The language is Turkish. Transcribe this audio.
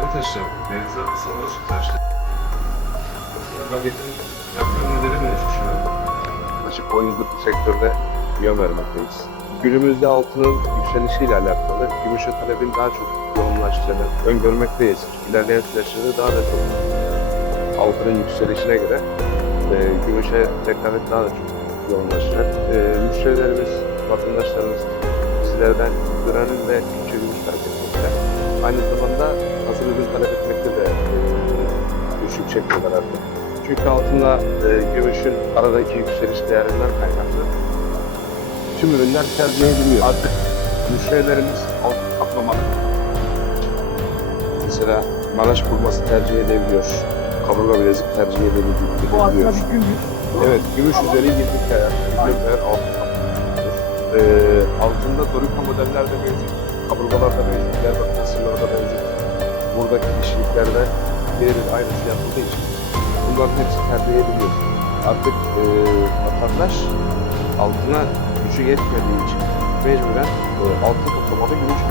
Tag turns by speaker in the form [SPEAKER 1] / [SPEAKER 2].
[SPEAKER 1] taşı. Denize atılsa su taşı. Magetin yapma nedeni ne şu an?
[SPEAKER 2] Yaklaşık 10 yıllık bu sektörde yön vermekteyiz. Günümüzde altının yükselişiyle alakalı gümüşe talebin daha çok yoğunlaştığını öngörmekteyiz. İlerleyen süreçlerde daha da çok altının yükselişine göre e, gümüşe rekabet daha da çok yoğunlaşacak. E, müşterilerimiz, vatandaşlarımız bizlerden granül ve külçe gümüş. Aynı zamanda hazır ürün talep etmekte de e, düşük çekmiyorlar artık. Çünkü altında e, gümüşün aradaki yükseliş değerinden kaynaklı tüm ürünler tercih ediliyor. Artık müşterilerimiz alt kaplamalı. Mesela Maraş burması tercih edebiliyor. Kaburga bilezik tercih edebiliyor.
[SPEAKER 3] Bu aslında bir gümüş.
[SPEAKER 2] Evet, gümüş üzeri 20 kaya, 20 kaya altın kaplamalıdır. Ee, altında Dorika modeller de mevcut. Kaburgalar da mevcut, diğer bakımsızları da mevcut. Buradaki kişiliklerde birebir aynısı yapıldığı için bunların hepsi tercih ediliyor. Artık e, vatandaş altına gücü yetmediği için mecburen e, altın tercih ediyor.